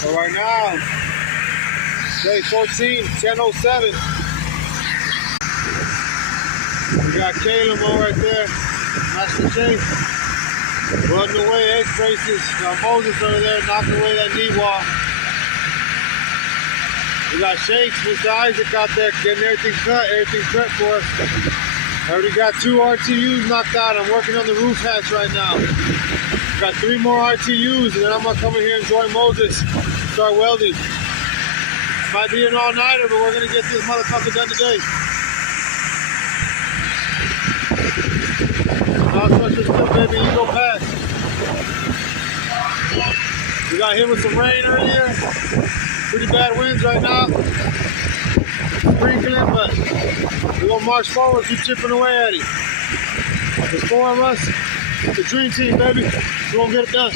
So right now, day 14, 10:07. We got Caleb on right there, Master Chase, running away X braces. Got Moses over there knocking away that knee wall. We got Shakes, Mr. Isaac out there getting everything prepped for us. I already got 2 RTUs knocked out. I'm working on the roof hatch right now. Got 3 more RTUs, and then I'm gonna come in here and join Moses, start welding. Might be an all-nighter, but we're gonna get this motherfucker done today. Northwestern still, baby, Eagle Pass. We got hit with some rain earlier. Pretty bad winds right now. Sprinkling, but we're gonna march forward, keep chipping away at it. There's 4 of us. It's a dream team, baby. We're gonna get it done.